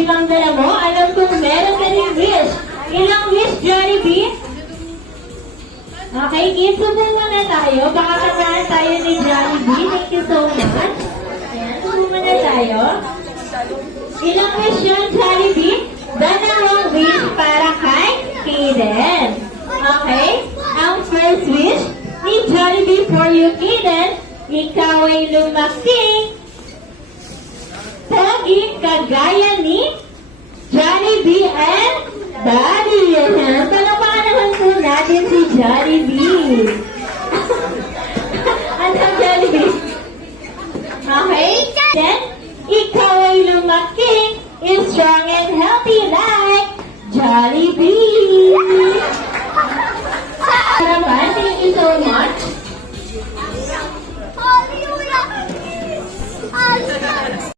Ma'am Dala mo, alam kong meron ka rin wish. Ilang wish, Jollibee? Okay, kiss mo muna tayo. Baka kantaan tayo ni Jollibee. Thank you so much. Ayan, subo muna tayo. Ilang wish yun, Jollibee? Dalawang wish para kay Kaden. Okay? Ang first wish ni Jollibee for you, Kaden, ikaw ay lumaking pogi kagaya ni Jollibee and Buddy. Palakpakan naman po natin si Jollibee. Ano, Jollibee? Okay? Then, ikaw ay lumaking is strong and healthy like Jollibee.